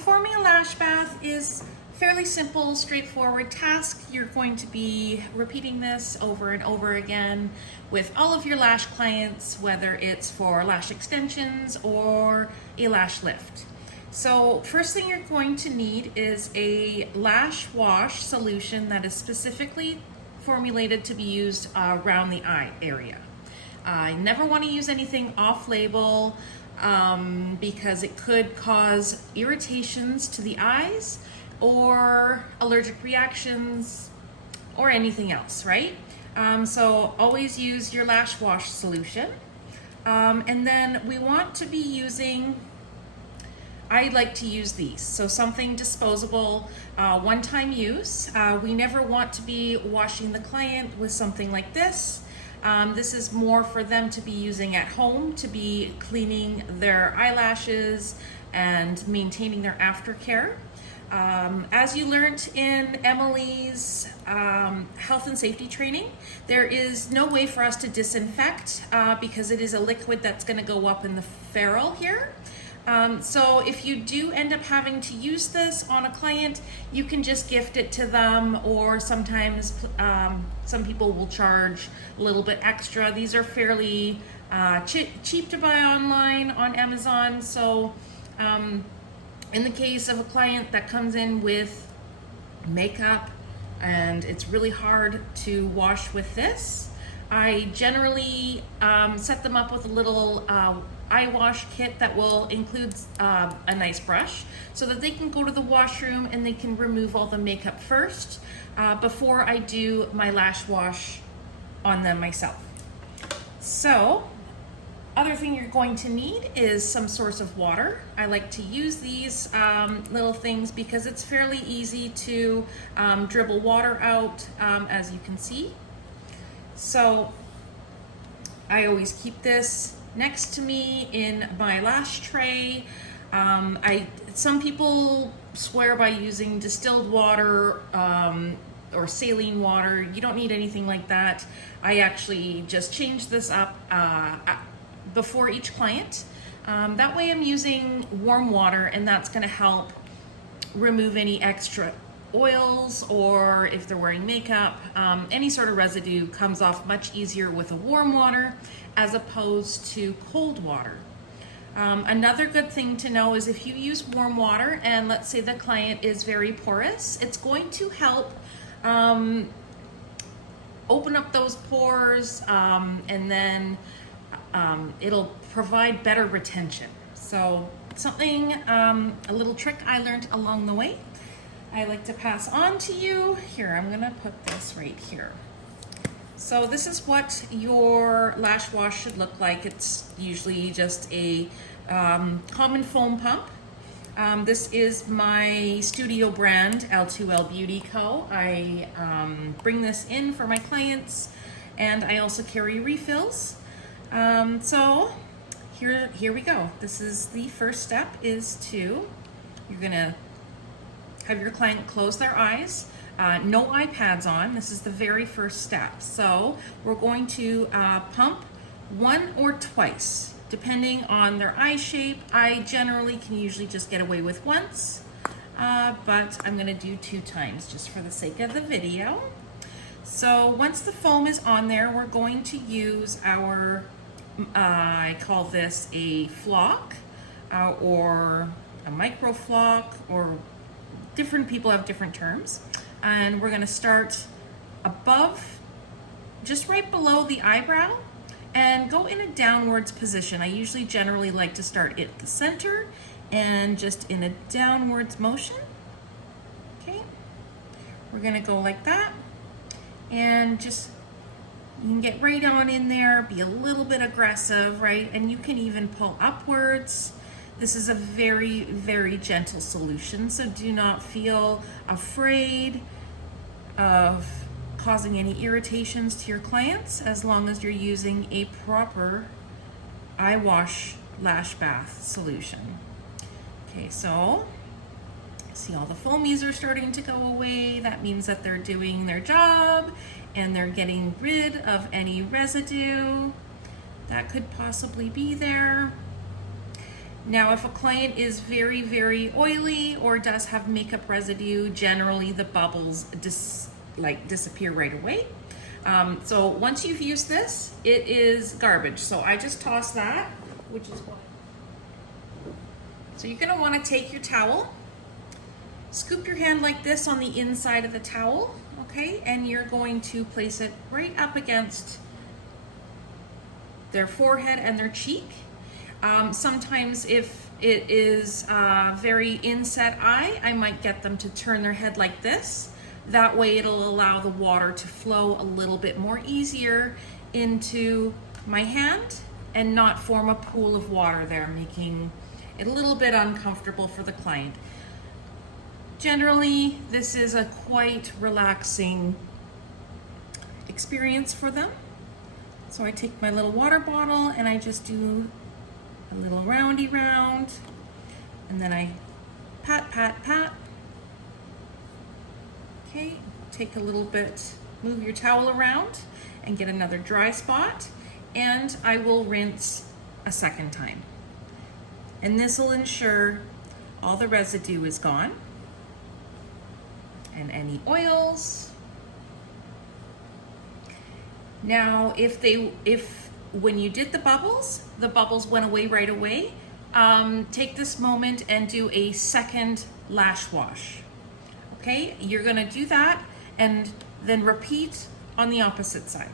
Performing a lash bath is fairly simple, straightforward task. You're going to be repeating this over and over again with all of your lash clients, whether it's for lash extensions or a lash lift. So first thing you're going to need is a lash wash solution that is specifically formulated to be used around the eye area. I never want to use anything off-label because it could cause irritations to the eyes or allergic reactions or anything else, right? So always use your lash wash solution. And then we want to be using, I like to use these, so something disposable, one-time use. We never want to be washing the client with something like this. This is more for them to be using at home, to be cleaning their eyelashes and maintaining their aftercare. As you learned in Emily's health and safety training, there is no way for us to disinfect because it is a liquid that's going to go up in the ferrule here. So if you do end up having to use this on a client, you can just gift it to them, or sometimes some people will charge a little bit extra. These are fairly cheap to buy online on Amazon. So in the case of a client that comes in with makeup and it's really hard to wash with this, I generally set them up with a little eye wash kit that will include a nice brush so that they can go to the washroom and they can remove all the makeup first before I do my lash wash on them myself. So other thing you're going to need is some source of water. I like to use these little things because it's fairly easy to dribble water out, as you can see. So I always keep this next to me in my lash tray. Some people swear by using distilled water or saline water. You don't need anything like that. I actually just change this up before each client. That way I'm using warm water, and that's going to help remove any extra oils, or if they're wearing makeup, any sort of residue comes off much easier with a warm water as opposed to cold water. Another good thing to know is if you use warm water and let's say the client is very porous, it's going to help open up those pores, and then it'll provide better retention. So something, a little trick I learned along the way, I like to pass on to you. Here, I'm gonna put this right here. So this is what your lash wash should look like. It's usually just a common foam pump. This is my studio brand, L2L Beauty Co. I bring this in for my clients, and I also carry refills. So here we go. This is the first step, is you're gonna have your client close their eyes. No eye pads on. This is the very first step. So we're going to pump one or twice, depending on their eye shape. I generally can usually just get away with once, but I'm gonna do 2 times just for the sake of the video. So once the foam is on there, we're going to use our, I call this a flock or a micro flock, or different people have different terms. And we're gonna start above, just right below the eyebrow, and go in a downwards position. I usually generally like to start at the center and just in a downwards motion. Okay, we're gonna go like that, and just, you can get right on in there, be a little bit aggressive, right? And you can even pull upwards. This is a very, very gentle solution, so do not feel afraid of causing any irritations to your clients as long as you're using a proper eye wash lash bath solution. Okay, so see all the foamies are starting to go away. That means that they're doing their job and they're getting rid of any residue that could possibly be there. Now, if a client is very, very oily or does have makeup residue, generally the bubbles disappear right away. So once you've used this, it is garbage. So I just toss that, which is why. So you're gonna wanna take your towel, scoop your hand like this on the inside of the towel, okay? And you're going to place it right up against their forehead and their cheek. Sometimes if it is very inset eye, I might get them to turn their head like this. That way it'll allow the water to flow a little bit more easier into my hand and not form a pool of water there, making it a little bit uncomfortable for the client. Generally, this is a quite relaxing experience for them. So I take my little water bottle and I just do a little roundy round, and then I pat, pat, pat. Okay, take a little bit, move your towel around and get another dry spot, and I will rinse a second time. And this will ensure all the residue is gone and any oils. Now, if when you did the bubbles went away right away, take this moment and do a second lash wash. Okay, you're gonna do that and then repeat on the opposite side.